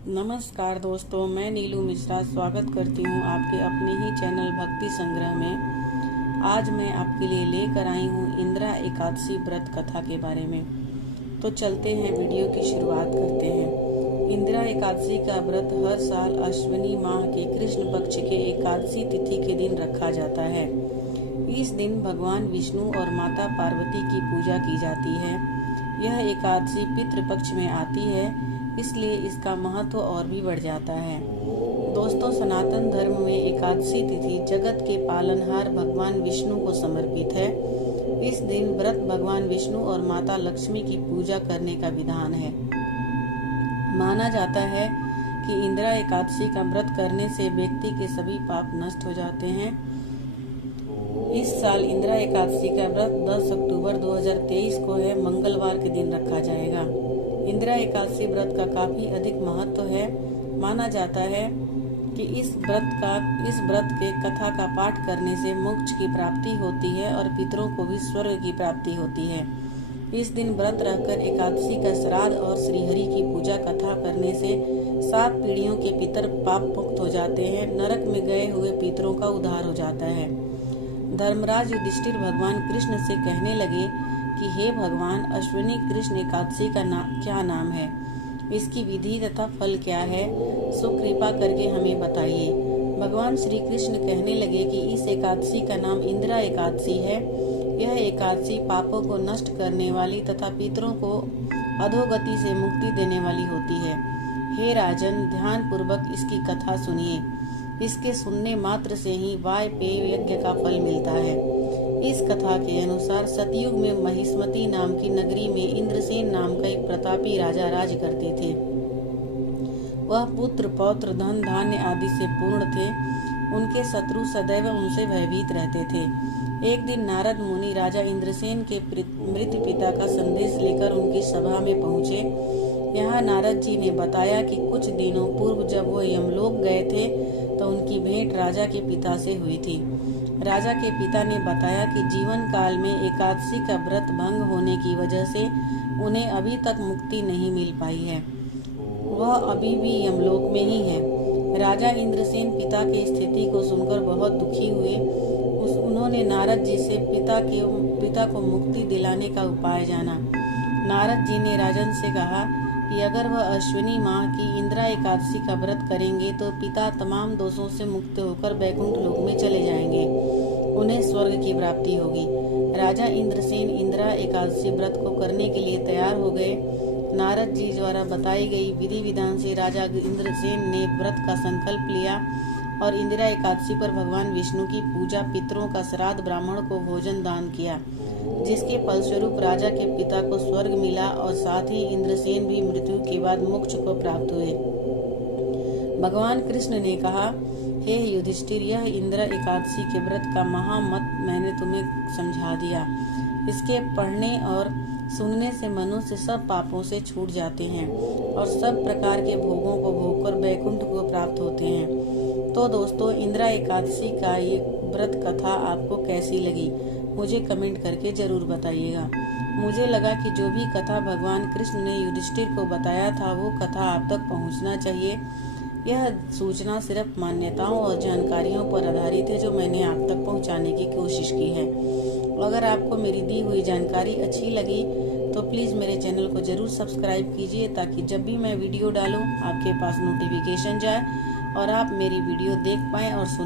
नमस्कार दोस्तों, मैं नीलू मिश्रा स्वागत करती हूँ आपके अपने ही चैनल भक्ति संग्रह में। आज मैं आपके लिए लेकर आई हूँ इंदिरा एकादशी व्रत कथा के बारे में। तो चलते हैं, वीडियो की शुरुआत करते हैं। इंदिरा एकादशी का व्रत हर साल अश्विनी माह के कृष्ण पक्ष के एकादशी तिथि के दिन रखा जाता है। इस दिन भगवान विष्णु और माता पार्वती की पूजा की जाती है। यह एकादशी पितृपक्ष में आती है, इसलिए इसका महत्व और भी बढ़ जाता है। दोस्तों, सनातन धर्म में एकादशी तिथि जगत के पालनहार भगवान विष्णु को समर्पित है। इस दिन व्रत भगवान विष्णु और माता लक्ष्मी की पूजा करने का विधान है। माना जाता है कि इंदिरा एकादशी का व्रत करने से व्यक्ति के सभी पाप नष्ट हो जाते हैं। इस साल इंदिरा एकादशी का व्रत 10 अक्टूबर 2023 को है, मंगलवार के दिन रखा जाएगा। इंदिरा एकादशी व्रत का काफी अधिक महत्व है। माना जाता है कि इस व्रत के कथा का पाठ करने से मोक्ष की प्राप्ति होती है और पितरों को भी स्वर्ग की प्राप्ति होती है। इस दिन व्रत रखकर एकादशी का श्राद्ध और श्रीहरि की पूजा कथा करने से 7 पीढ़ियों के पितर पाप मुक्त हो जाते हैं। नरक में गए हुए पितरों का उद्धार हो जाता है। धर्मराज युधिष्ठिर भगवान कृष्ण से कहने लगे कि हे भगवान, अश्विनी कृष्ण एकादशी का क्या नाम है, इसकी विधि तथा फल क्या है, सो कृपा करके हमें बताइए। भगवान श्री कृष्ण कहने लगे कि इस एकादशी का नाम इंदिरा एकादशी है। यह एकादशी पापों को नष्ट करने वाली तथा पितरों को अधोगति से मुक्ति देने वाली होती है। हे राजन, ध्यान पूर्वक इसकी कथा सुनिए। इसके सुनने मात्र से ही वायपेय यज्ञ का फल मिलता है। इस कथा के अनुसार सतयुग में महिष्मती नाम की नगरी में इंद्रसेन नाम का एक प्रतापी राजा राज करते थे। वह पुत्र पौत्र धन धान्य आदि से पूर्ण थे। उनके शत्रु सदैव उनसे भयभीत रहते थे। एक दिन नारद मुनि राजा इंद्रसेन के मृत पिता का संदेश लेकर उनकी सभा में पहुँचे। यहाँ नारद जी ने बताया कि कुछ दिनों पूर्व जब वो यमलोक गए थे तो उनकी भेंट राजा के पिता से हुई थी। राजा के पिता ने बताया कि जीवन काल में एकादशी का व्रत भंग होने की वजह से उन्हें अभी तक मुक्ति नहीं मिल पाई है। वह अभी भी यमलोक में ही है। राजा इंद्रसेन पिता की स्थिति को सुनकर बहुत दुखी हुए। उन्होंने नारद जी से पिता को मुक्ति दिलाने का उपाय जाना। नारद जी ने राजन से कहा कि अगर वह अश्विनी माह की इंदिरा एकादशी का व्रत करेंगे तो पिता तमाम दोषों से मुक्त होकर वैकुंठ लोक में चले जाएंगे। उन्हें स्वर्ग की प्राप्ति होगी। राजा इंद्रसेन इंदिरा एकादशी व्रत को करने के लिए तैयार हो गए। नारद जी द्वारा बताई गई विधि विधान से राजा इंद्रसेन ने व्रत का संकल्प लिया और इंदिरा एकादशी पर भगवान विष्णु की पूजा, पितरों का श्राद्ध, ब्राह्मण को भोजन दान किया, जिसके फलस्वरूप राजा के पिता को स्वर्ग मिला और साथ ही इंद्रसेन भी मृत्यु के बाद मोक्ष को प्राप्त हुए। भगवान कृष्ण ने कहा, हे युधिष्ठिर, यह इंदिरा एकादशी के व्रत का महामत मैंने तुम्हें समझा दिया। इसके पढ़ने और सुनने से मनुष्य सब पापों से छूट जाते हैं और सब प्रकार के भोगों को भोगकर वैकुंठ को प्राप्त होते हैं। तो दोस्तों, इंदिरा एकादशी का ये व्रत कथा आपको कैसी लगी, मुझे कमेंट करके जरूर बताइएगा। मुझे लगा कि जो भी कथा भगवान कृष्ण ने युधिष्ठिर को बताया था वो कथा आप तक पहुंचना चाहिए। यह सूचना सिर्फ मान्यताओं और जानकारियों पर आधारित है जो मैंने आप तक पहुंचाने की कोशिश की है। अगर आपको मेरी दी हुई जानकारी अच्छी लगी तो प्लीज़ मेरे चैनल को जरूर सब्सक्राइब कीजिए, ताकि जब भी मैं वीडियो डालूं आपके पास नोटिफिकेशन जाए और आप मेरी वीडियो देख पाएं और सुन